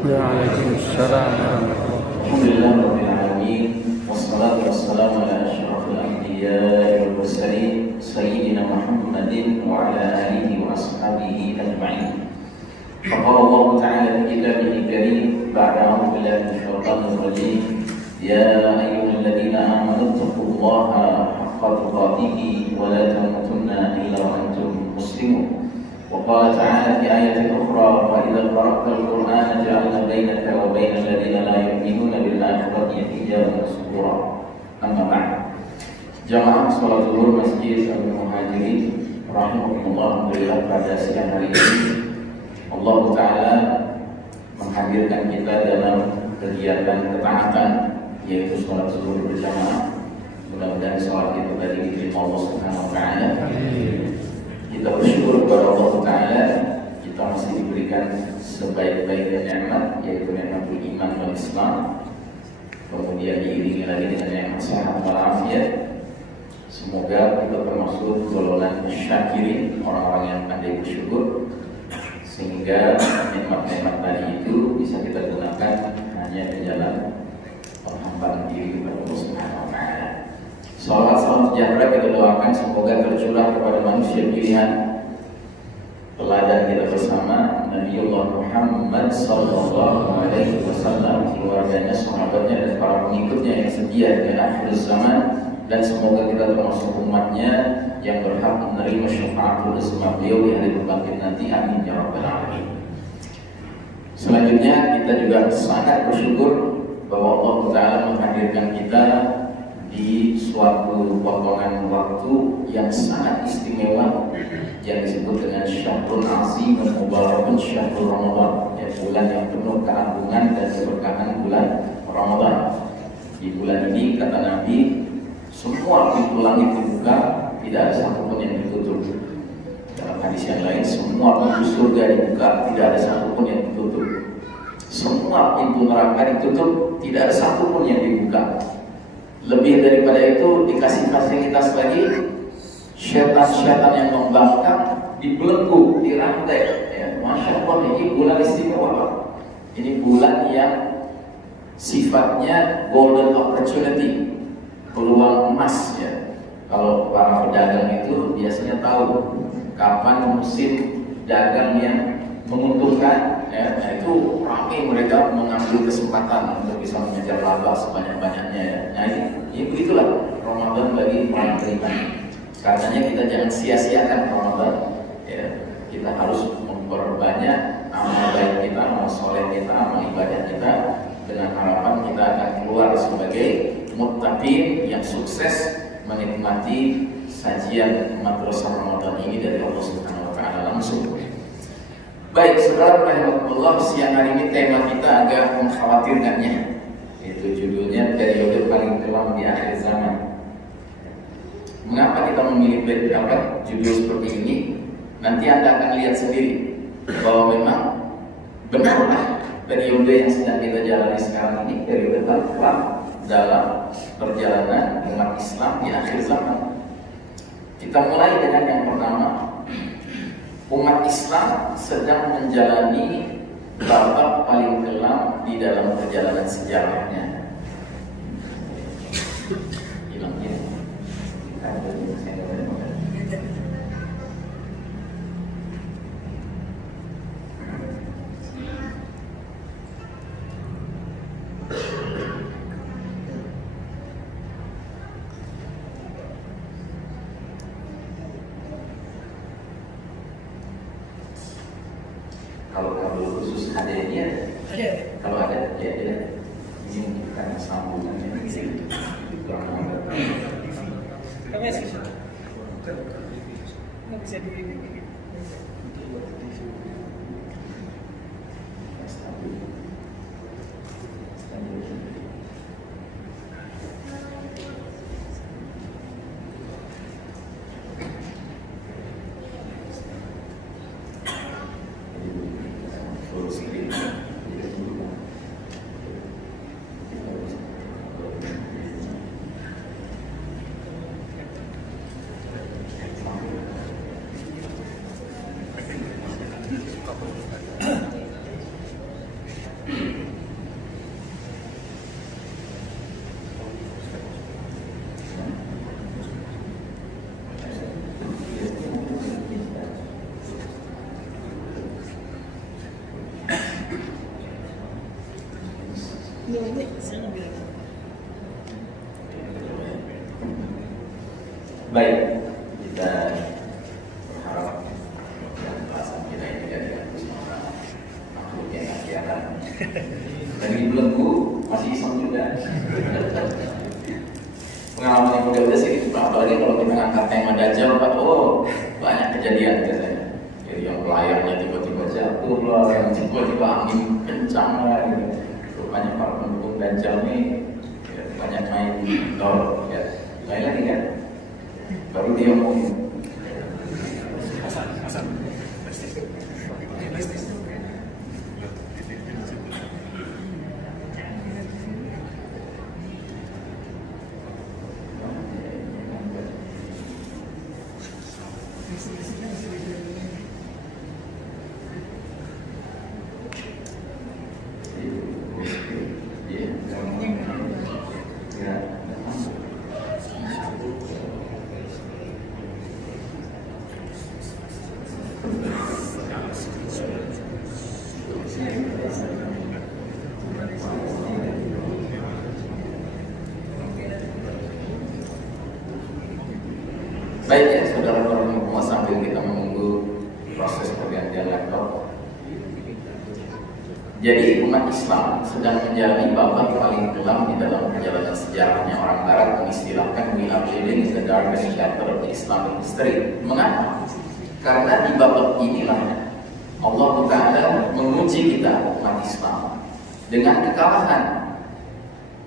Waalaikumsalam warahmatullahi wabarakatuh. Alhamdulillah rabbil alamin, wassalatu wassalamu ala asyrafil anbiya'i wal mursalin sayyidina Muhammadin wa ala alihi wa ashabihi ajma'in. Faqala Allah ta'ala fi kitabihil karim ba'da a'udzu billahi minasy syaithanir rajim, ya ayyuhalladzina amanu taqullaha haqqa tuqatih wa la tamutunna illa wa antum muslimun. وقال تعالى في آية أخرى وإذا قرأت القرآن جعلنا بينك وبين الذين لا يؤمنون بالآخرة حجابا مستورا. أما بعد. Jamaah salat zuhur Masjid Al-Muhajirin rahimahumullah, alhamdulillah pada siang hari ini Allah Ta'ala menghadirkan kita dalam kegiatan ketaatan, yaitu salat zuhur berjamaah. Mudah-mudahan salat itu tadi diterima Allah Subhanahu wa Ta'ala. Kita bersyukur kepada Allah Ta'ala, kita masih diberikan sebaik-baiknya nikmat, yaitu nikmatul iman dan Islam. Kemudian diiringi lagi dengan nikmat sehat walafiat. Semoga kita termasuk golongan syakirin, orang-orang yang pandai bersyukur, sehingga nikmat-nikmat tadi itu bisa kita gunakan hanya di jalan penghambaan diri kepada Allah Subhanahu wa Ta'ala. Salam sejahtera kita doakan semoga tercurah kepada manusia pilihan, teladan kita bersama Nabiullah Muhammad sallallahu alaihi wasallam, keluarganya, sahabatnya dan para pengikutnya yang setia dengan akhir zaman, dan semoga kita termasuk umatnya yang berhak menerima syafaatul uzma beliau di hari bangkit nanti. Amin ya rabbal alamin. Selanjutnya kita juga sangat bersyukur bahwa Allah Ta'ala menghadirkan kita di suatu potongan waktu yang sangat istimewa yang disebut dengan Syahrul Azim dan Mubarakun Syahrul Ramadan, ya, bulan yang penuh keagungan dan keberkahan bulan Ramadan. Di bulan ini kata Nabi, semua pintu langit dibuka, tidak ada satupun yang ditutup. Dalam hadis yang lain, semua pintu surga dibuka, tidak ada satupun yang ditutup. Semua pintu neraka ditutup, tidak ada satupun yang dibuka. Lebih daripada itu, dikasih fasilitas lagi, syaitan-syaitan yang membangkang dibelenggu, dirantai, ya. Masya Allah, ini bulan istimewa. Ini bulan yang sifatnya golden opportunity, peluang emas, ya. Kalau para pedagang itu biasanya tahu kapan musim dagang yang menguntungkan, ya. Nah, itu ramai mereka mengambil kesempatan untuk bisa mengejar laba sebanyak-banyaknya, ya. Nah, ini begitulah Ramadan bagi orang beriman. Karenanya kita jangan sia-siakan Ramadan, ya. Kita harus memperbanyak amal baik kita, amal soleh kita, amal ibadah kita, dengan harapan kita akan keluar sebagai muttaqin yang sukses menikmati sajian madrasah Ramadan ini dari Allah Subhanahu wa Ta'ala langsung. Baik, saudara rahimahullah, siang hari ini tema kita agak mengkhawatirkan, ya. Itu judulnya periode paling kelam di akhir zaman. Mengapa kita memilih judul seperti ini? Nanti Anda akan lihat sendiri bahwa memang benarlah periode yang sedang kita jalani sekarang ini periode paling kelam dalam perjalanan umat Islam di akhir zaman. Kita mulai dengan yang pertama. Umat Islam sedang menjalani babak paling kelam di dalam perjalanan sejarahnya. Hilangnya. Kalau kabel khusus ada ini ada? Ada. Kalau ada, ya ada. Ini mungkin karena sambungannya. Kami sih. Nggak bisa di. Baik, kita berharap pembahasan kita ini jadi makhluk yang akhirnya lagi belenggu masih iseng juga. Pengalaman yang udah sih, apalagi kalau kita ngangkat tema Dajjal, banyak kejadian biasanya. Jadi yang layarnya tiba-tiba jatuh lah, yang tiba-tiba angin kencang lah, gitu. Rupanya para pendukung Dajjal nih ya, banyak main dor, ya. Lain lagi kan? Baru dia ngomongin. Baik ya, saudara-saudara, sambil kita menunggu proses pergantian laptop. Jadi umat Islam sedang menjalani babak paling kelam di dalam perjalanan sejarahnya. Orang Barat mengistilahkan we are living in the darkest chapter of the Islamic history. Mengapa? Karena di babak inilah Allah Ta'ala menguji kita umat Islam dengan kekalahan.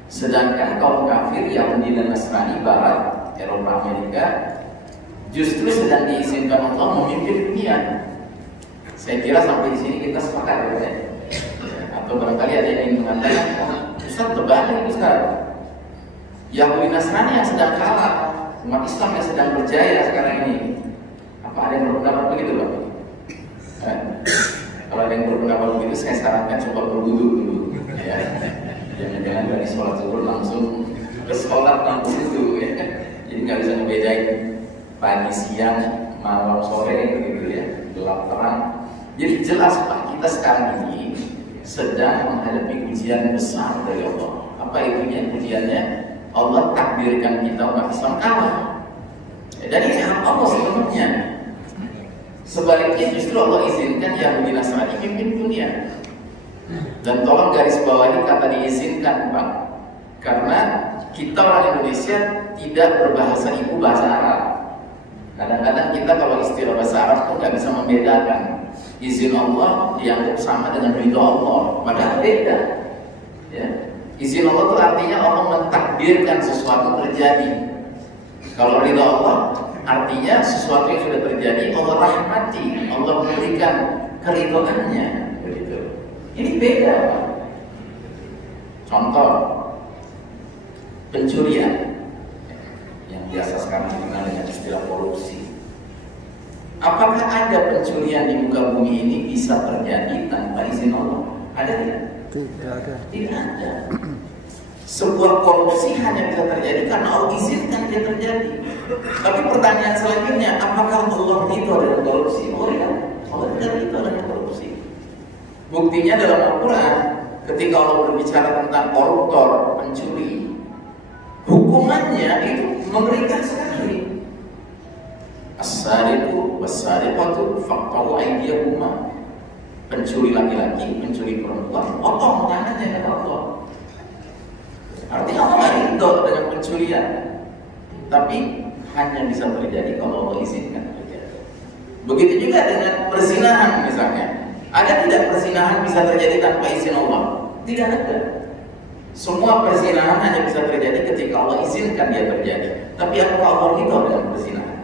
Sedangkan kaum kafir Yahudi dan Nasrani Barat, Eropa, Amerika justru sedang diizinkan Allah memimpin dunia. Saya kira sampai di sini kita sepakat ya. Atau barangkali ada yang ingin mengatakan, Ustaz terbalik Ustaz. Yahudi Nasrani yang sedang kalah, umat Islam yang sedang berjaya sekarang ini. Apa ada yang berpendapat begitu Pak? Kalau ada yang berpendapat begitu, saya sarankan coba berwudu dulu. Ya. Jangan-jangan dari sholat zuhur langsung ke sholat langsung itu. Ya. Jadi nggak bisa ngebedain pagi, siang, malam, sore gitu ya, gelap terang. Jadi jelas Pak, kita sekarang ini sedang menghadapi ujian besar dari Allah. Apa itunya ujiannya? Allah takdirkan kita umat Islam kalah. Dan ini hak Allah sepenuhnya. Sebaliknya justru Allah izinkan Yahudi Nasrani pimpin dunia. Dan tolong garis bawahi kata diizinkan Pak, karena kita orang Indonesia tidak berbahasa ibu bahasa Arab. Kadang-kadang kita kalau istilah bahasa Arab tuh nggak bisa membedakan izin Allah dianggap sama dengan ridho Allah, padahal beda. Ya. Izin Allah itu artinya Allah mentakdirkan sesuatu terjadi. Kalau ridho Allah artinya sesuatu yang sudah terjadi Allah rahmati, Allah memberikan keridhoannya. Begitu. Ini beda. Contoh pencurian yang biasa sekarang dikenal dengan istilah korupsi. Apakah ada pencurian di muka bumi ini bisa terjadi tanpa izin Allah? Ada tidak? Tidak ada. Tidak ada. Sebuah korupsi hanya bisa terjadi karena Allah izinkan dia terjadi. Tapi pertanyaan selanjutnya, apakah Allah itu adalah korupsi? Oh ya, Allah tidak itu adalah korupsi. Buktinya dalam Al-Quran, ketika Allah berbicara tentang koruptor, pencuri, hukumannya itu mengerikan sekali. As-sariqu was-sariqatu faqta'u aydiyahuma. Pencuri laki-laki, pencuri perempuan, potong tangannya kata Allah. Artinya Allah nggak ridho dengan pencurian, tapi hanya bisa terjadi kalau Allah izinkan terjadi. Begitu juga dengan perzinahan misalnya. Ada tidak perzinahan bisa terjadi tanpa izin Allah? Tidak ada. Semua perzinahan hanya bisa terjadi ketika Allah izinkan dia terjadi. Tapi apakah Allah ridho dengan perzinahan?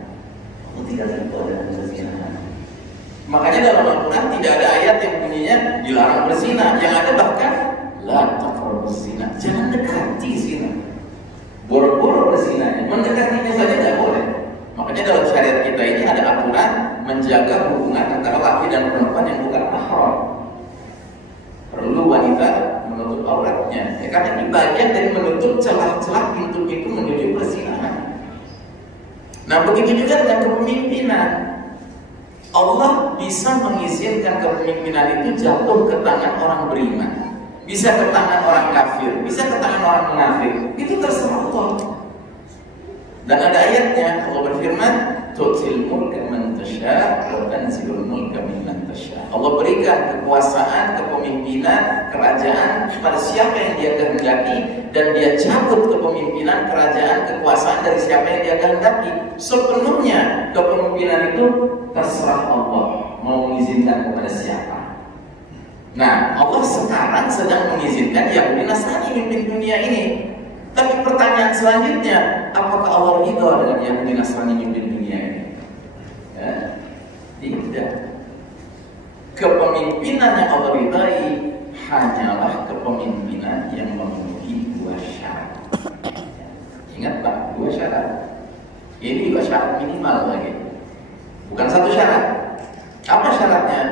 Allah tidak ridho dengan perzinahan. Makanya dalam Al-Quran tidak ada ayat yang bunyinya dilarang berzina. Yang ada bahkan la taqrabuz zina, jangan dekati zina. Boro-boro berzina, mendekatinya saja tidak boleh. Makanya dalam syariat kita ini ada aturan menjaga hubungan antara laki dan perempuan yang bukan mahram. Perlu wanita menutup auratnya, ya, karena ini bagian dari menutup celah-celah pintu-pintu menuju perzinahan. Nah begitu juga dengan kepemimpinan. Allah bisa mengizinkan kepemimpinan itu jatuh ke tangan orang beriman. bisa ke tangan orang kafir, bisa ke tangan orang munafik, itu terserah Allah. Dan ada ayatnya, Allah berfirman, tu'til mulka man tasya' wa tanzilul mulka mimman tasya'. Allah berikan kekuasaan, kepemimpinan, kerajaan kepada siapa yang Dia kehendaki, dan Dia cabut kepemimpinan, kerajaan, kekuasaan dari siapa yang Dia kehendaki. Sepenuhnya kepemimpinan itu terserah Allah mau mengizinkan kepada siapa. Nah, Allah sekarang sedang mengizinkan Yahudi Nasrani mimpin dunia ini. Tapi pertanyaan selanjutnya, apakah Allah ridha dengan Yahudi Nasrani mimpin dunia ini? Ya, tidak. Kepemimpinan yang Allah ridai hanyalah kepemimpinan yang memenuhi dua syarat. Ingat Pak, dua syarat. Ini juga syarat minimal lagi, bukan satu syarat. Apa syaratnya?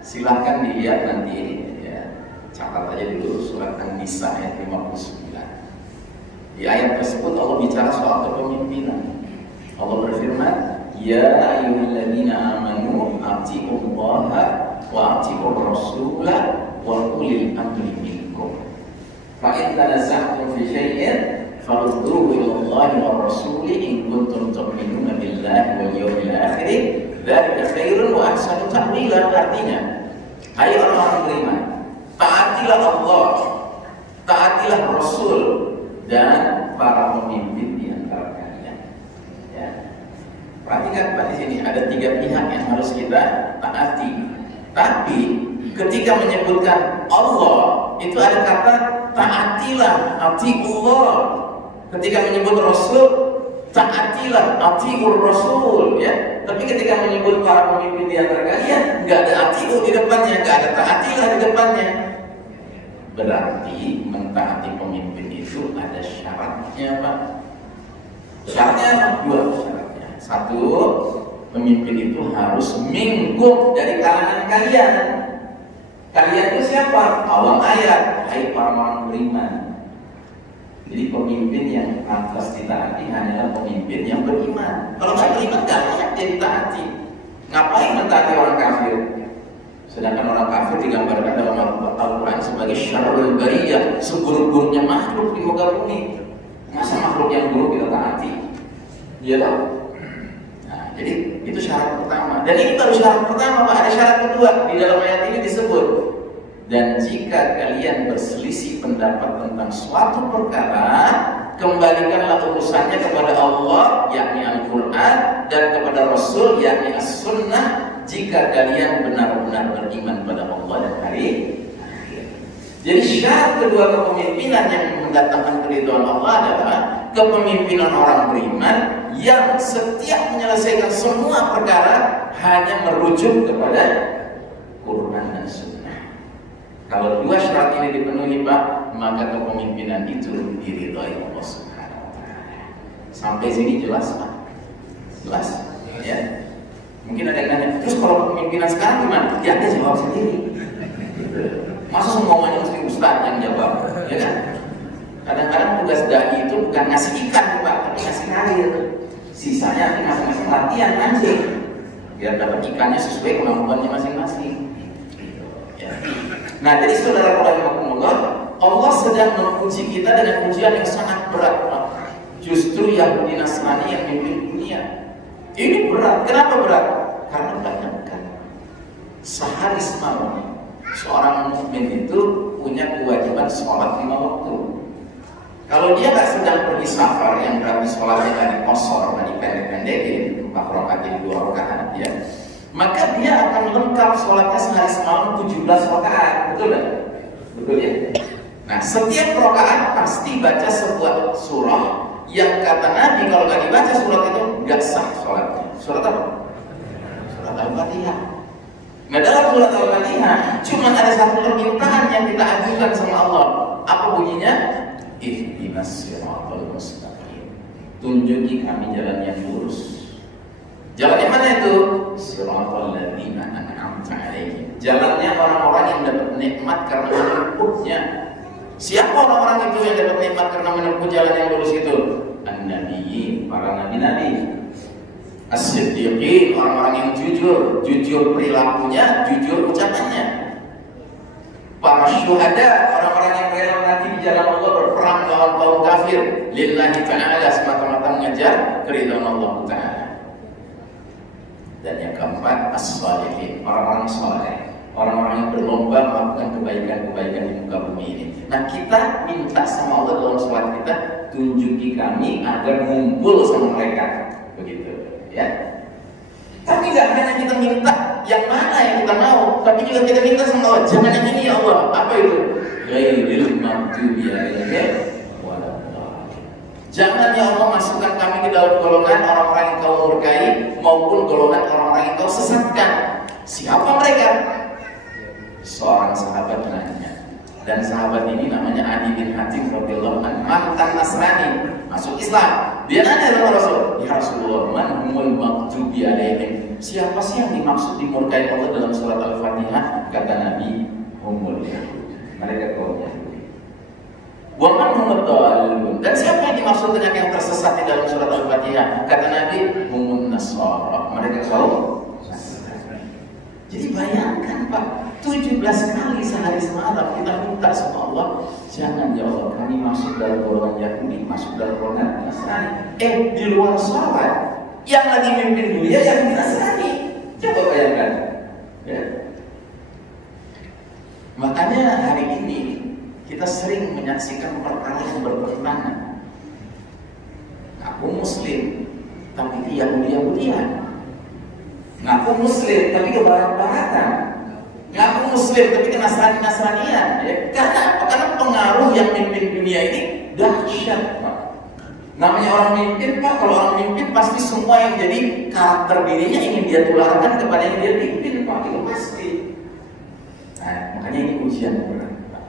Silahkan dilihat nanti ini ya. Catat aja dulu surat An-Nisa ayat 59. Di ayat tersebut Allah bicara soal kepemimpinan. Allah berfirman, ya ayyuhalladzina amanu atiiullaha wa atiiur rasula wa ulil amri minkum. Fa in tanaza'tum fi syai'in farudduhu ila Allahi wa rasuli in kuntum tu'minuna billahi wal yawmil akhir. Dzalika khairun wa ahsanu ta'wila. Artinya, hai orang-orang beriman, taatilah Allah, taatilah Rasul dan para pemimpin di antara kalian. Ya. Perhatikan Pak, di sini ada tiga pihak yang harus kita taati. Tapi ketika menyebutkan Allah, itu ada kata taatilah, atiullah. Ketika menyebut Rasul, taatilah, atiur Rasul. Ya. Tapi ketika menyebut para pemimpin di antara kalian, nggak ada atiu di depannya, nggak ada taatilah di depannya. Berarti mentaati pemimpin itu ada syaratnya, Pak. Syaratnya apa? Dua syaratnya. Satu, pemimpin itu harus minkum, dari kalangan kalian. Kalian itu siapa? Awal ayat, hai para orang beriman. Jadi pemimpin yang pantas ditaati hanyalah pemimpin yang beriman. Kalau nggak beriman, nggak layak dia ditaati. Ngapain mentaati orang kafir? Sedangkan orang kafir digambarkan dalam Al-Quran sebagai syarrul bariyah, seburuk-buruknya makhluk di muka bumi. Masa makhluk yang buruk kita taati? Iya loh. Nah, jadi itu syarat pertama. Dan ini baru syarat pertama, Pak. Ada syarat kedua di dalam ayat ini disebut. Dan jika kalian berselisih pendapat tentang suatu perkara, kembalikanlah urusannya kepada Allah, yakni Al-Quran, dan kepada Rasul, yakni As-Sunnah, jika kalian benar-benar beriman pada Allah dan hari akhir. Jadi syarat kedua kepemimpinan yang mendatangkan keridhaan Allah adalah kepemimpinan orang beriman yang setiap menyelesaikan semua perkara hanya merujuk kepada Quran dan Sunnah. Kalau dua syarat ini dipenuhi, Pak, maka kepemimpinan itu diridhai Allah Subhanahu wa Ta'ala. Sampai sini jelas, Pak? Jelas? Ya. Mungkin ada yang nanya, terus kalau kepemimpinan sekarang gimana? Ya, dia jawab sendiri. Masa semuanya mesti ustaz yang jawab, ya kan? Kadang-kadang tugas dai itu bukan ngasih ikan, Pak, tapi ngasih karir. Sisanya masing-masing latihan mancing, biar dapat ikannya sesuai kemampuannya masing-masing. Ya. Nah, jadi saudara-saudara, Allah sedang menguji kita dengan ujian yang sangat berat, Pak. Justru Yahudi Nasrani yang mimpin dunia. Ini berat. Kenapa berat? Karena banyak kan. Sehari semalam seorang mukmin itu punya kewajiban sholat 5 waktu. Kalau dia nggak sedang pergi safar yang berarti sholatnya tadi kosor, tadi pendek-pendekin, 4 rakaat jadi 2 rakaat, ya, maka dia akan lengkap sholatnya sehari semalam 17 rakaat, betul nggak? Betul ya. Nah, setiap rakaat pasti baca sebuah surah yang kata Nabi kalau nggak dibaca surat itu nggak sah sholatnya. Surat apa? Surat Al-Fatihah. Nah, dalam surat Al-Fatihah cuma ada satu permintaan yang kita ajukan sama Allah. Apa bunyinya? Ihdinas siratal mustaqim. Tunjuki kami jalan yang lurus. Jalan yang mana itu? Siratal ladzina an'amta 'alaihim. Jalannya orang-orang yang dapat nikmat karena menempuhnya. Siapa orang-orang itu yang dapat nikmat karena menempuh jalan yang lurus itu? An-nabiyyin, para nabi-nabi. As-siddiqin, orang-orang yang jujur, jujur perilakunya, jujur ucapannya. Para syuhada, orang-orang yang rela mati di jalan Allah, berperang melawan kaum kafir lillahi ta'ala, semata-mata mengejar keridhaan Allah Ta'ala. Dan yang keempat, as-shalihin, orang-orang saleh, orang-orang yang berlomba melakukan kebaikan-kebaikan di muka bumi ini. Nah, kita minta sama Allah dalam sholat kita, tunjuki kami agar ngumpul sama mereka, begitu ya. Tapi nggak hanya kita minta yang mana yang kita mau, tapi juga kita minta sama Allah, jangan yang ini ya Allah. Apa itu? Ghairil maghdubi alaihim waladdallin. Jangan ya Allah masukkan kami ke dalam golongan orang-orang yang kau murkai maupun golongan orang-orang yang kau sesatkan. Siapa mereka? Seorang sahabat nanya, dan sahabat ini namanya Adi bin Hatim radhiyallahu anhu, mantan Nasrani, masuk Islam. Dia nanya sama Rasul, ya Rasulullah, man humul maghdubi alaihim, siapa sih yang dimaksud dimurkai Allah dalam surat Al-Fatihah? Kata Nabi, humul Yahudi, mereka kaum Yahudi. Wa man humud dhalun, dan siapa yang dimaksud dengan yang tersesat di dalam surat Al-Fatihah? Kata Nabi, humun Nasara, mereka kaum. Jadi bayangkan Pak, 17 kali sehari semalam kita minta sama Allah, jangan ya Allah kami masuk dalam golongan Yahudi, masuk dalam golongan Nasrani. Di luar sholat yang lagi mimpin dunia yang Nasrani. Coba bayangkan ya. Makanya hari ini kita sering menyaksikan perkara yang bertentangan. Aku Muslim, tapi dia Yahudi-Yahudian. Ngaku Muslim tapi ke barat-baratan, ngaku Muslim tapi ke Nasrani-Nasranian ya. Karena apa? Karena pengaruh yang mimpin dunia ini dahsyat Pak. Namanya orang mimpin Pak, kalau orang mimpin pasti semua yang jadi karakter dirinya ingin dia tularkan kepada yang dia pimpin Pak, itu pasti. Nah, makanya ini ujian berat Pak.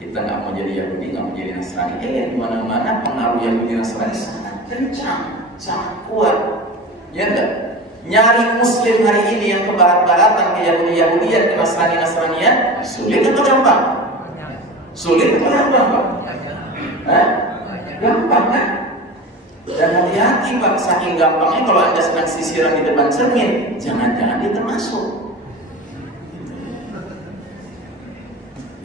Kita nggak mau jadi Yahudi, nggak mau jadi Nasrani. Di mana-mana pengaruh Yahudi Nasrani sangat kencang, sangat kuat, ya enggak? Nyari Muslim hari ini yang ke barat-baratan, ke Yahudi-Yahudian, ke Nasrani-Nasranian, sulit atau gampang? Sulit atau gampang Pak? Gampang kan? Dan hati-hati Pak, saking gampangnya kalau Anda sedang sisiran di depan cermin, jangan-jangan dia termasuk.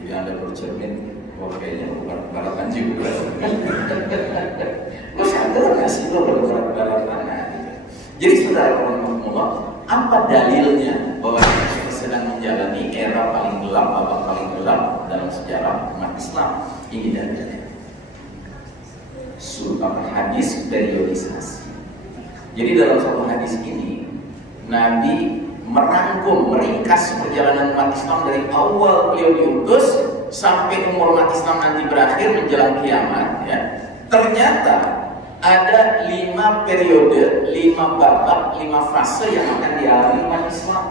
Jadi Anda bercermin, kayaknya barat-baratan juga. Lo sadar gak sih lo barat-baratan? Jadi saudara-saudara, apa dalilnya bahwa kita sedang menjalani era paling gelap, babak paling gelap dalam sejarah umat Islam? Ini dalilnya. Hadis periodisasi. Jadi dalam satu hadis ini, Nabi merangkum, meringkas perjalanan umat Islam dari awal beliau diutus sampai umur umat Islam nanti berakhir menjelang kiamat. Ya. Ternyata ada 5 periode, 5 babak, 5 fase yang akan dialami umat Islam.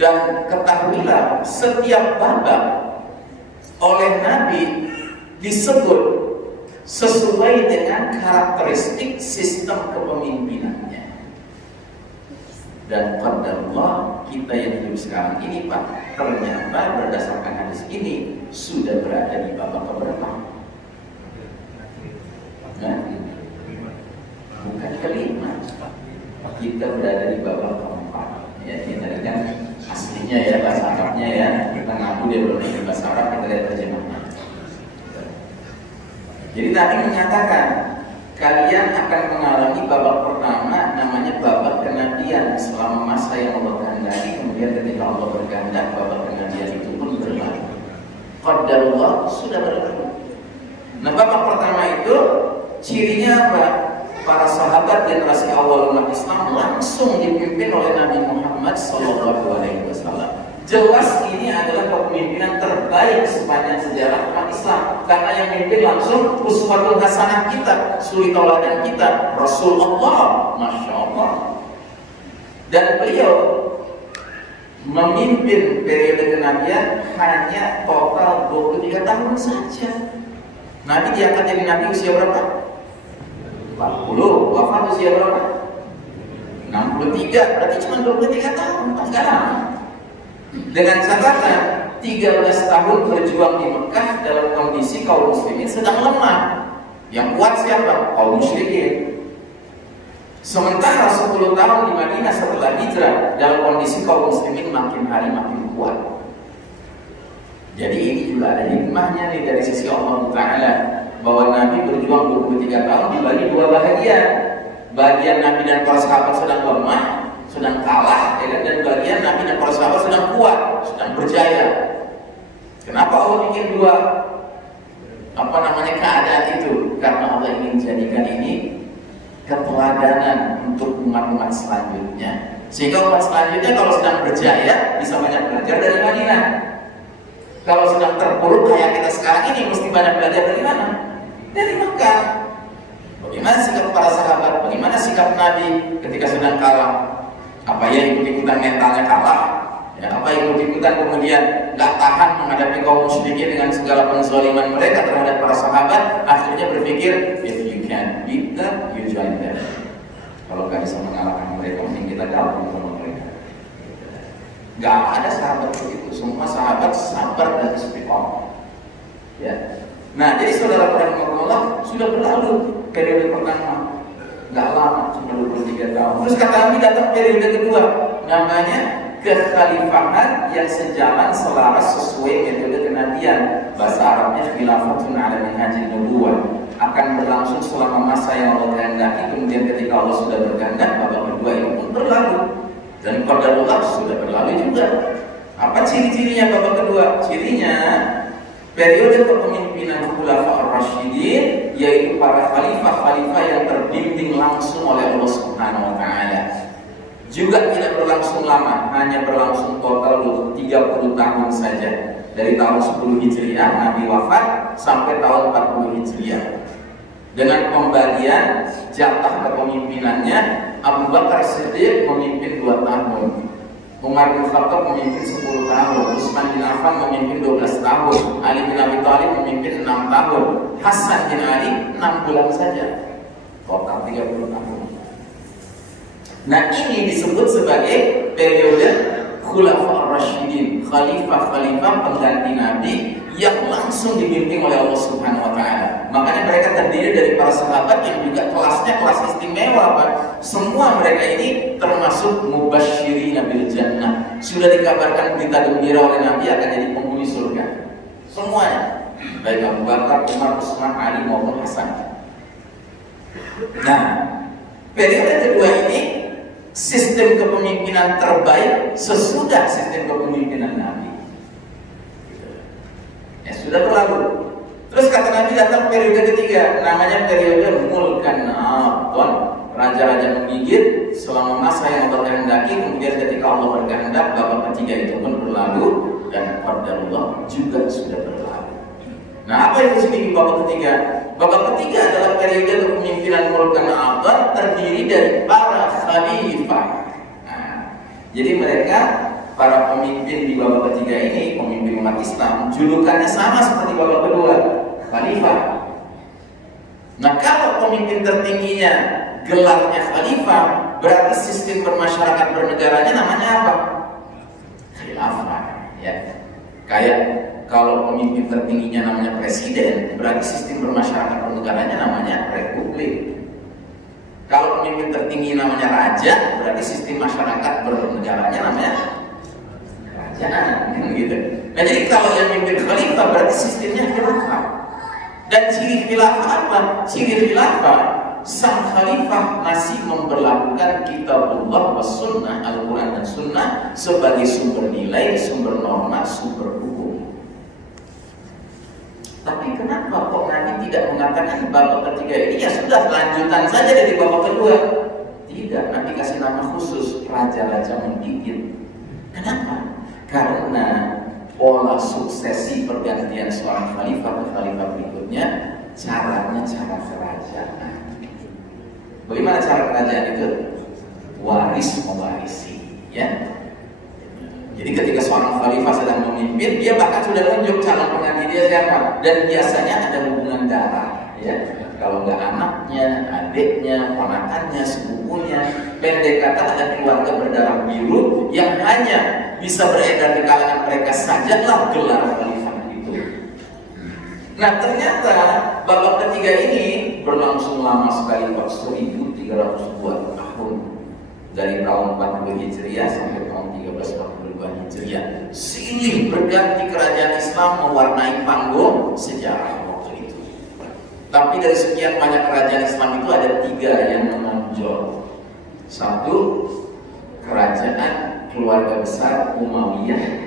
Dan ketahuilah, setiap babak oleh Nabi disebut sesuai dengan karakteristik sistem kepemimpinannya. Dan qadarullah, kita yang hidup sekarang ini Pak, ternyata berdasarkan hadis ini sudah berada di babak keberapa? Nah, bukan kelima, kita berada di babak keempat. Ya, ini tadi kan aslinya ya bahasa Arabnya ya. Kita ngaku dia belum ada bahasa Arab, kita lihat terjemahnya. Jadi tadi menyatakan kalian akan mengalami babak pertama, namanya babak kenabian selama masa yang Allah kehendaki. Kemudian ketika Allah berkehendak, babak kenabian itu pun berlalu. Qadarullah sudah berlalu. Nah, babak pertama itu cirinya apa? Para sahabat generasi awal umat Islam langsung dipimpin oleh Nabi Muhammad SAW. Jelas ini adalah kepemimpinan terbaik sepanjang sejarah umat Islam, karena yang mimpin langsung uswatul hasanah kita, suri tauladan kita, Rasulullah, Masya Allah. Dan beliau memimpin periode kenabian hanya total 23 tahun saja. Nabi diangkat jadi Nabi usia berapa? 40, wafat usia berapa? 63, berarti cuma 23 tahun, enggak lama. Dengan catatan 13 tahun berjuang di Mekah dalam kondisi kaum muslimin sedang lemah. Yang kuat siapa? Kaum musyrikin. Sementara 10 tahun di Madinah setelah hijrah dalam kondisi kaum muslimin makin hari makin kuat. Jadi ini juga ada hikmahnya nih dari sisi Allah Ta'ala, bahwa Nabi berjuang 23 tahun dibagi dua bagian. Bagian Nabi dan para sahabat sedang lemah, sedang kalah, dan bagian Nabi dan para sahabat sedang kuat, sedang berjaya. Kenapa Allah bikin dua keadaan itu? Karena Allah ingin jadikan ini keteladanan untuk umat-umat selanjutnya, sehingga umat selanjutnya kalau sedang berjaya bisa banyak belajar dari Madinah. Kalau sedang terpuruk kayak kita sekarang ini, mesti banyak belajar dari mana? Dari Mekah. Bagaimana sikap para sahabat, bagaimana sikap Nabi ketika sedang kalah? Apa ya ikut-ikutan mentalnya kalah? Ya, apa ikut-ikutan kemudian gak tahan menghadapi kaum musyrikin dengan segala penzaliman mereka terhadap para sahabat? Akhirnya berpikir, if you can beat them, you join them. Kalau gak bisa mengalahkan mereka, mending kita gabung sama mereka. Gak ada sahabat begitu. Semua sahabat sabar dan istiqomah. Ya. Nah, jadi saudara rahimahullah, sudah berlalu periode pertama, gak lama, cuma 23 tahun. Terus kata Nabi datang periode kedua, namanya kekhalifahan yang sejalan selaras sesuai metode kenabian. Bahasa Arabnya khilafatun ala minhajin nubuwah, akan berlangsung selama masa yang Allah kehendaki. Kemudian ketika Allah sudah berkehendak, babak kedua itu pun berlalu. Dan qadarullah sudah berlalu juga. Apa ciri-cirinya babak kedua? Cirinya periode kepemimpinan Khulafa ar-Rasyidin, yaitu para khalifah-khalifah yang terbimbing langsung oleh Allah Subhanahu wa Ta'ala. Juga tidak berlangsung lama, hanya berlangsung total 30 tahun saja. Dari tahun 10 Hijriah Nabi wafat sampai tahun 40 Hijriah. Dengan pembagian jatah kepemimpinannya, Abu Bakar Siddiq memimpin 2 tahun, Umar bin Khattab memimpin 10 tahun, Utsman bin Affan memimpin 12 tahun, Ali bin Abi Thalib memimpin 6 tahun, Hasan bin Ali 6 bulan saja, total 30 tahun. Nah, ini disebut sebagai periode Khulafa ar-Rasyidin, khalifah-khalifah pengganti Nabi yang langsung dibimbing oleh Allah Subhanahu wa Ta'ala. Makanya mereka terdiri dari para sahabat yang juga kelasnya kelas istimewa, Pak. Semua mereka ini termasuk mubasysyirin bil jannah. Sudah dikabarkan berita gembira oleh Nabi akan jadi penghuni surga. Semuanya, baik Abu Bakar, Umar, Utsman, Ali maupun Hasan. Nah, periode kedua ini sistem kepemimpinan terbaik sesudah sistem kepemimpinan Nabi. Ya, sudah berlalu. Terus kata Nabi datang periode ketiga, namanya periode Mulkan Abdon, raja-raja menggigit selama masa yang Allah kehendaki. Kemudian ketika Allah berkehendak, babak ketiga itu pun berlalu dan qadarullah juga sudah berlalu. Nah, apa yang terjadi di babak ketiga? Babak ketiga adalah periode kepemimpinan Mulkan Abdon, terdiri dari para khalifah. Nah, jadi mereka para pemimpin di babak ketiga ini, pemimpin umat Islam, julukannya sama seperti babak kedua, khalifah. Nah, kalau pemimpin tertingginya gelarnya khalifah, berarti sistem bermasyarakat bernegaranya namanya apa? Khilafah. Ya. Kayak kalau pemimpin tertingginya namanya presiden, berarti sistem bermasyarakat bernegaranya namanya republik. Kalau pemimpin tertinggi namanya raja, berarti sistem masyarakat bernegaranya namanya kerajaan, gitu. Nah, jadi kalau yang memimpin khalifah berarti sistemnya khilafah. Dan ciri khilafah apa? Ciri khilafah, sang khalifah masih memperlakukan kitabullah was sunnah, Al-Quran dan sunnah sebagai sumber nilai, sumber norma, sumber hukum. Tapi kenapa kok Nabi tidak mengatakan babak ketiga ini ya sudah lanjutan saja dari babak kedua? Tidak, Nabi kasih nama khusus, raja-raja menggigit. Kenapa? Karena pola suksesi pergantian seorang khalifah ke khalifah berikutnya, caranya cara kerajaan. Bagaimana cara kerajaan itu? Waris mewarisi, ya. Jadi ketika seorang khalifah sedang memimpin, dia bahkan sudah menunjuk calon pengganti dia siapa, dan biasanya ada hubungan darah, ya. Kalau nggak anaknya, adiknya, ponakannya, sepupunya, pendek kata ada keluarga berdarah biru yang hanya bisa beredar di kalangan mereka sajalah gelar khalifah itu. Nah, ternyata babak ketiga ini berlangsung lama sekali, Pak, 1302. dari tahun 42 Hijriah sampai tahun 1342 Hijriah. Silih berganti kerajaan Islam mewarnai panggung sejarah waktu itu. Tapi dari sekian banyak kerajaan Islam itu ada 3 yang menonjol. Satu, kerajaan keluarga besar Umayyah,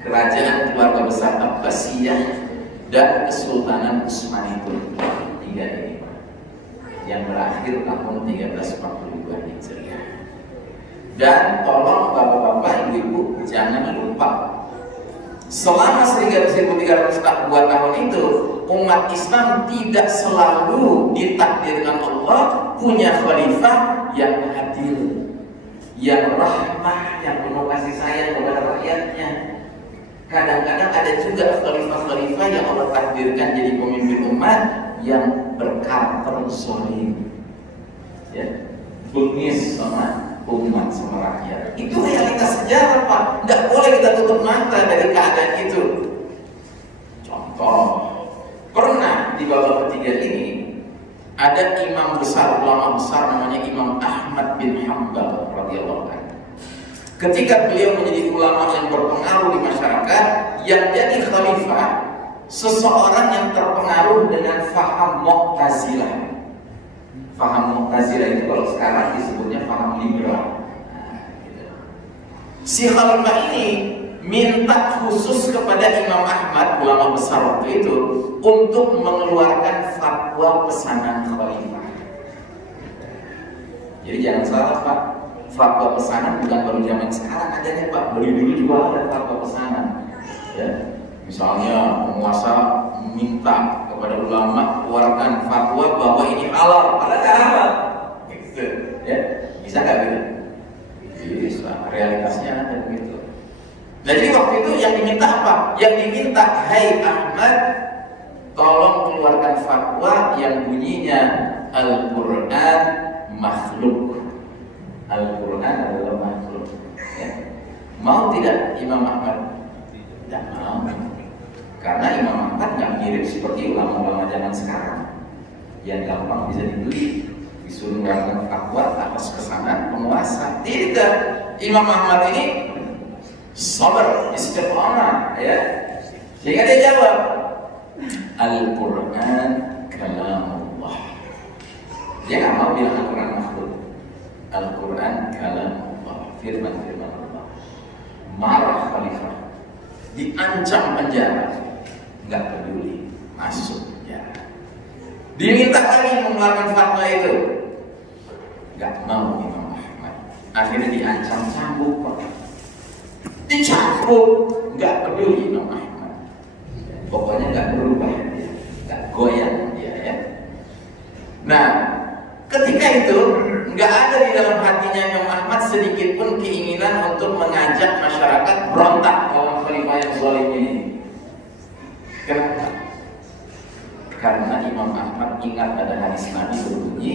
kerajaan keluarga besar Abbasiyah, dan Kesultanan Utsmaniyun. 3 ini yang berakhir tahun 1342 Hijriah. Dan tolong bapak-bapak, ibu-ibu jangan lupa, selama 1302 tahun itu umat Islam tidak selalu ditakdirkan Allah punya khalifah yang adil, yang rahmah, yang penuh kasih sayang kepada rakyatnya. Kadang-kadang ada juga khalifah-khalifah yang Allah takdirkan jadi pemimpin umat yang berkarakter zalim, ya, bengis sama umat, sama rakyat. Itu realitas sejarah, Pak. Nggak boleh kita tutup mata dari keadaan itu. Contoh, pernah di babak ketiga ini ada imam besar, ulama besar namanya Imam Ahmad bin Hanbal radhiyallahu anhu. Ketika beliau menjadi ulama yang berpengaruh di masyarakat, yang jadi khalifah seseorang yang terpengaruh dengan faham Mu'tazilah. Faham Mu'tazilah itu kalau sekarang disebutnya faham liberal. Si khalifah ini minta khusus kepada Imam Ahmad, ulama besar waktu itu, untuk mengeluarkan fatwa pesanan khalifah. Jadi jangan salah, Pak, fatwa pesanan bukan baru zaman sekarang adanya, Pak. Dari dulu juga ada fatwa pesanan, ya. Misalnya penguasa minta kepada ulama keluarkan fatwa bahwa ini halal, padahal nggak halal, gitu, ya. Bisa nggak gitu? Bisa. Realitasnya ada begitu. Nah, jadi waktu itu yang diminta apa? Yang diminta, hai Ahmad, tolong keluarkan fatwa yang bunyinya Al-Quran makhluk. Al-Quran adalah makhluk, ya. Mau tidak Imam Ahmad? Tidak mau. Karena Imam Ahmad nggak mirip seperti ulama-ulama zaman sekarang yang gampang bisa dibeli, disuruh mengeluarkan fatwa atas pesanan penguasa. Tidak, Imam Ahmad ini sabar, istiqamah, ya. Sehingga dia jawab, Al-Quran kalamullah. Dia nggak mau bilang Al-Quran makhluk. Al-Quran kalamullah, firman-firman Allah. Marah khalifah, diancam penjara, nggak peduli, masuk penjara. Diminta lagi mengeluarkan fatwa itu, nggak mau Imam Ahmad. Akhirnya diancam cambuk, Pak. Dicambuk, nggak peduli Imam Ahmad. Pokoknya nggak berubah dia, nggak goyang dia, ya. Nah, ketika itu nggak ada di dalam hatinya Imam Ahmad sedikit pun keinginan untuk mengajak masyarakat berontak lawan khalifah yang zalim ini. Kenapa? Karena Imam Ahmad ingat ada hadis Nabi berbunyi,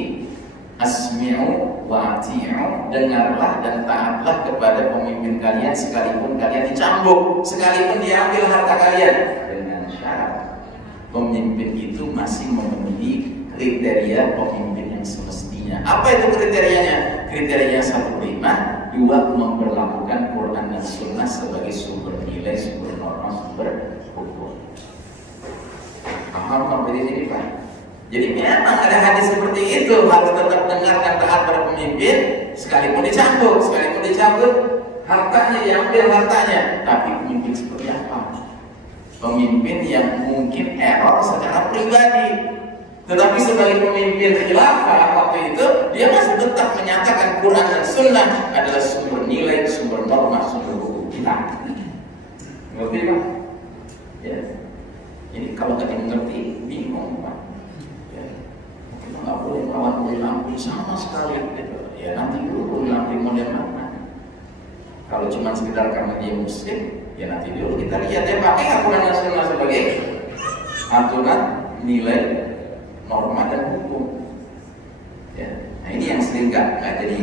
Asmi'u wa ati'u, dengarlah dan taatlah kepada pemimpin kalian sekalipun kalian dicambuk, sekalipun diambil harta kalian, dengan syarat pemimpin itu masih memenuhi kriteria pemimpin yang semestinya. Apa itu kriterianya? Kriterianya 1, beriman, 2, memperlakukan Quran dan Sunnah sebagai sumber nilai, sumber norma, sumber hukum. Paham sampai di sini, Pak? Jadi memang ada hadis seperti itu, harus tetap dengar dan taat pada pemimpin, sekalipun dicambuk, sekalipun dicabut hartanya, diambil hartanya. Tapi pemimpin seperti apa? Pemimpin yang mungkin error secara pribadi, tetapi sebagai pemimpin khilafah waktu itu, dia masih tetap menyatakan Quran dan Sunnah adalah sumber nilai, sumber norma, sumber hukum kita. Ngerti, Pak? Ya. Ini kalau kita mengerti, bingung, Pak. Ya. Kita nggak boleh melawan uli lampu sama sekali, gitu. Ya nanti dulu uli lampu model mana. Kalau cuma sekedar karena dia muslim, ya nanti dulu kita lihat ya pakai nggak Quran dan Sunnah sebagai aturan nilai, norma dan hukum. Ya. Nah ini yang sering nggak jadi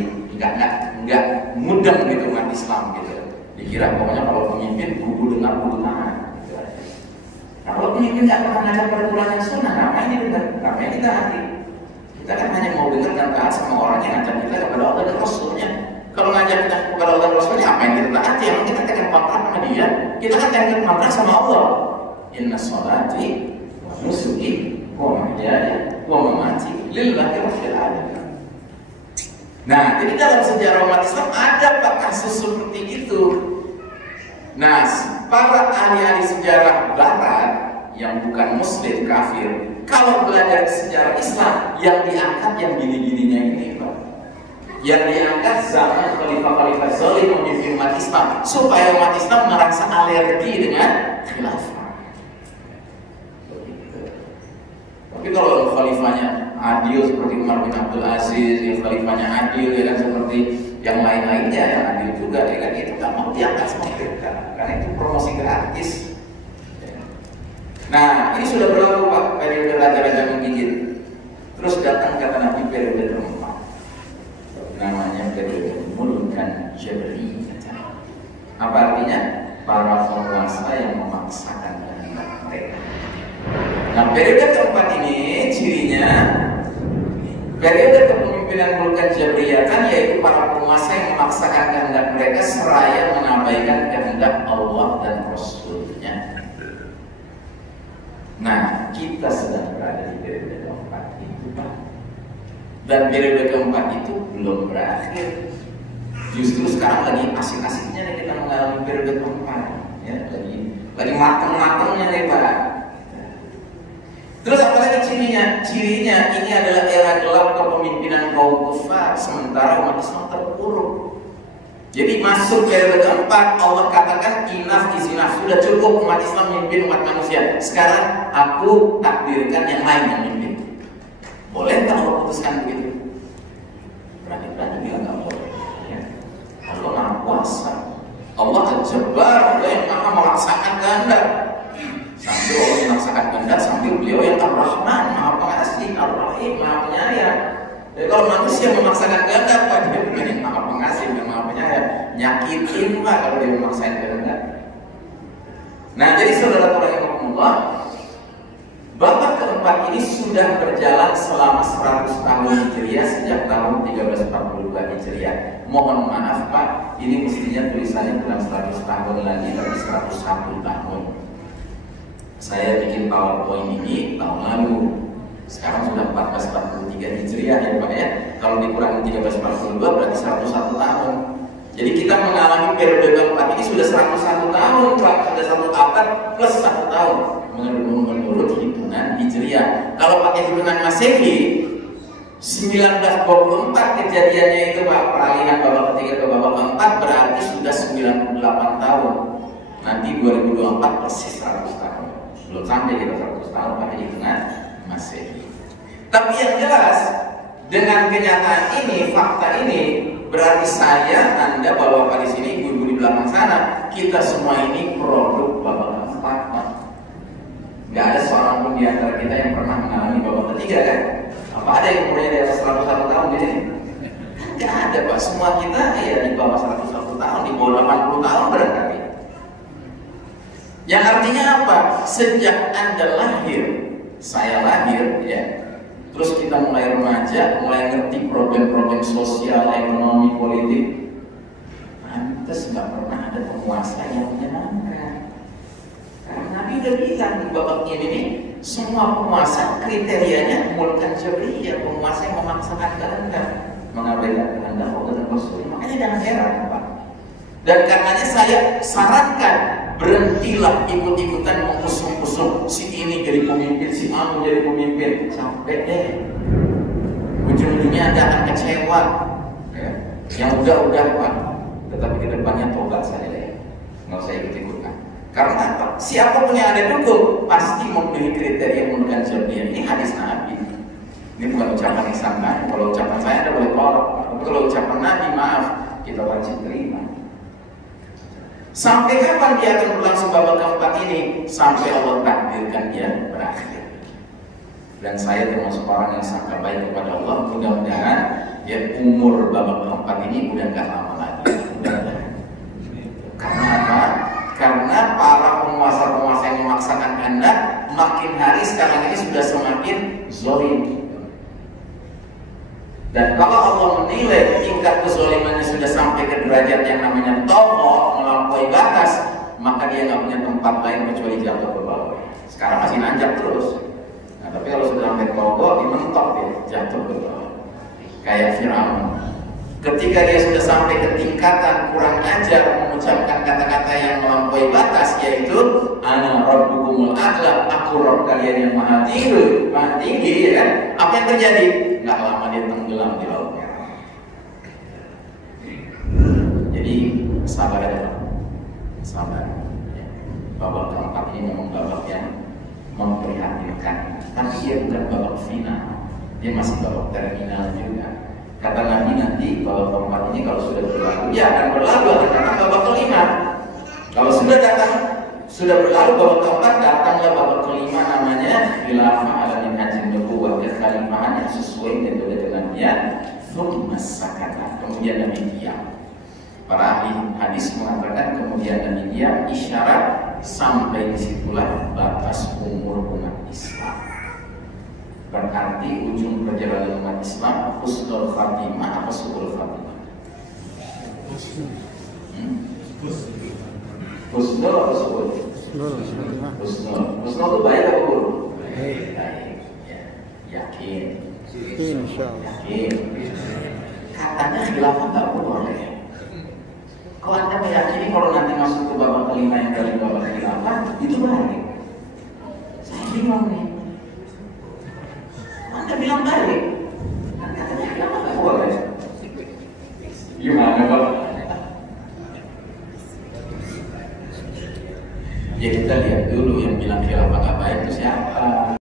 nggak mudah gitu umat Islam gitu. Dikira pokoknya kalau pemimpin kudu dengar kudu taat. Gitu. Nah, kalau pemimpin nggak pernah ngajak pada Quran dan Sunnah, ngapain dia dengar? Ngapain kita hati? Kita kan hanya mau dengar dan taat sama orang yang ngajak kita kepada Allah dan Rasulnya. Kalau ngajak kita kepada Allah Rasulnya, apa yang kita taati? Yang kita tekan kontrak sama dia. Kita kan tekan kontrak sama Allah. Inna sholati wa nusuki wa mahyaya wa mamati lillahi rabbil alamin. Nah, jadi dalam sejarah umat Islam ada Pak kasus seperti itu. Nah, para ahli-ahli sejarah Barat yang bukan Muslim kafir, kalau belajar sejarah Islam, yang diangkat yang gini-gininya ini, Pak. Yang diangkat zaman khalifah-khalifah zalim memimpin umat Islam, supaya umat Islam merasa alergi dengan khilafah. Tapi kalau khalifahnya adil seperti Umar bin Abdul Aziz, yang khalifahnya adil ya kan, seperti yang lain-lainnya yang adil juga ya kan, itu nggak mau diangkat sama mereka karena itu promosi gratis. Nah, ini sudah berlalu Pak, periode raja-raja menggigit. Terus datang kata Nabi periode keempat, namanya periode Mulkan Jabri. Apa artinya? Para penguasa yang memaksakan kehendak mereka. Nah, periode keempat ini cirinya periode kepemimpinan Mulkan Jabriyatan, yaitu para penguasa yang memaksakan kehendak mereka seraya mengabaikan kehendak Allah dan Rasul-Nya. Nah, kita sedang berada di periode keempat itu, Pak. Dan periode keempat itu belum berakhir. Justru sekarang lagi asik-asiknya nih kita mengalami periode keempat, ya, lagi mateng-matengnya nih, Pak. Terus apalagi cirinya? Cirinya ini adalah era gelap kepemimpinan kaum kufar, sementara umat Islam terpuruk. Jadi masuk periode keempat, Allah katakan enough is enough, sudah cukup umat Islam memimpin umat manusia. Sekarang aku takdirkan yang lain yang memimpin. Boleh nggak Allah putuskan begitu? Berani-berani bilang nggak boleh. Ya. Allah Maha Kuasa, Allah Al-Jabbar, Allah yang Maha melaksakan kehendak. Sambil Allah memaksakan kehendak, sambil beliau yang Ar-Rahman, Maha Pengasih, Ar-Rahim, Maha Penyayang. Jadi kalau manusia memaksakan kehendak, Pak, dia bukan yang Maha Pengasih, bukan Maha Penyayang. Nyakitin, Pak, kalau dia memaksakan kehendak. Nah, jadi saudara rahimahumullah, babak keempat ini sudah berjalan selama 100 tahun Hijriah, sejak tahun 1342 Hijriah. Mohon maaf, Pak, ini mestinya tulisannya bukan 100 tahun lagi, tapi 101 tahun. Saya bikin PowerPoint ini tahun lalu. Sekarang sudah 1443 Hijriah ya Pak ya. Kalau dikurangi 1342 berarti 101 tahun. Jadi kita mengalami periode keempat ini sudah 101 tahun Pak. Sudah 1 abad plus 1 tahun menurut hitungan Hijriah. Kalau pakai hitungan Masehi, 1924 kejadiannya itu Pak, peralihan babak ketiga ke babak keempat, berarti sudah 98 tahun. Nanti 2024 persis 100 tahun. Belum sampai kita 100 tahun pada hitungan Masehi. Tapi yang jelas, dengan kenyataan ini, fakta ini, berarti saya, Anda, bapak-bapak di sini, ibu-ibu di belakang sana, kita semua ini produk babak keempat, Pak. Gak ada seorang pun di antara kita yang pernah mengalami babak ketiga, kan? Apa ada yang umurnya di atas 101 tahun di sini? Gak ada, Pak. Semua kita ya di bawah 101 tahun, di bawah 80 tahun barangkali. Yang artinya apa? Sejak Anda lahir, saya lahir, ya. Terus kita mulai remaja, mulai ngerti problem-problem sosial, ekonomi, politik. Pantes nggak pernah ada penguasa yang menyenangkan. Karena Nabi udah bilang di babak ini nih, semua penguasa kriterianya Mulkan Jabriyah, penguasa yang memaksakan kehendak, mengabaikan kehendak Allah dan Rasul. Makanya jangan heran, Pak. Dan karenanya saya sarankan, berhentilah ikut-ikutan mengusung-usung si ini jadi pemimpin, si A jadi pemimpin. Sampai deh, ujung-ujungnya Anda akan kecewa ya. Yang udah Pak, tetapi ke depannya tobat saya deh, nggak usah ikut-ikutan. Karena apa? Siapapun yang Anda dukung pasti memenuhi kriteria Mulkan Jabriyah. Ini hadis Nabi. Ini bukan ucapan Ihsan Nabi. Kalau ucapan saya Anda boleh tolak, tapi kalau ucapan Nabi, maaf, kita wajib terima. Sampai kapan dia akan berlangsung babak keempat ini? Sampai Allah takdirkan dia berakhir. Dan saya termasuk orang yang sangat baik kepada Allah. Mudah-mudahan ya umur babak keempat ini udah gak lama lagi. Karena apa? Karena para penguasa-penguasa yang memaksakan kehendak makin hari sekarang ini sudah semakin zalim. Dan kalau Allah menilai tingkat kezalimannya sudah sampai ke derajat yang namanya togho, melampaui batas, maka dia nggak punya tempat lain kecuali jatuh ke bawah. Sekarang masih nanjak terus. Nah, tapi kalau sudah sampai togho, dimentok dia jatuh ke bawah. Kayak Firaun. Ketika dia sudah sampai ke tingkatan kurang ajar mengucapkan kata-kata yang melampaui batas, yaitu ana rabbukumul a'la, aku Rabb kalian yang maha tinggi, ya kan? Apa yang terjadi? Nggak lama dia tenggelam di laut merah. Jadi sabar aja, sabar. Babak keempat ini memang babak yang memprihatinkan, tapi dia bukan babak final, dia masih babak terminal juga. Kata Nabi nanti babak keempat ini kalau sudah berlalu, ya akan berlalu, akan datang babak kelima. Kalau sudah berlalu babak keempat, datanglah babak kelima, namanya khilafah ala minhajin nubuwwah, kekhalifahan yang sesuai metode kenabian. Tsumma sakata, kemudian Nabi diam. Para ahli hadis mengatakan kemudian Nabi diam, isyarat sampai disitulah batas umur umat Islam. Berarti ujung perjalanan umat Islam husnul khatimah apa su'ul khatimah? Husnul apa su'ul? Husnul itu baik apa buruk? Baik. Yakin. Yakin. Katanya khilafah nggak boleh. Kalau Anda meyakini kalau nanti masuk ke babak kelima yang dari babak khilafah, itu baik. Saya bingung nih. Anda bilang balik, katanya kenapa nggak boleh? Gimana Pak? Ya kita lihat dulu yang bilang khilafah nggak baik itu siapa?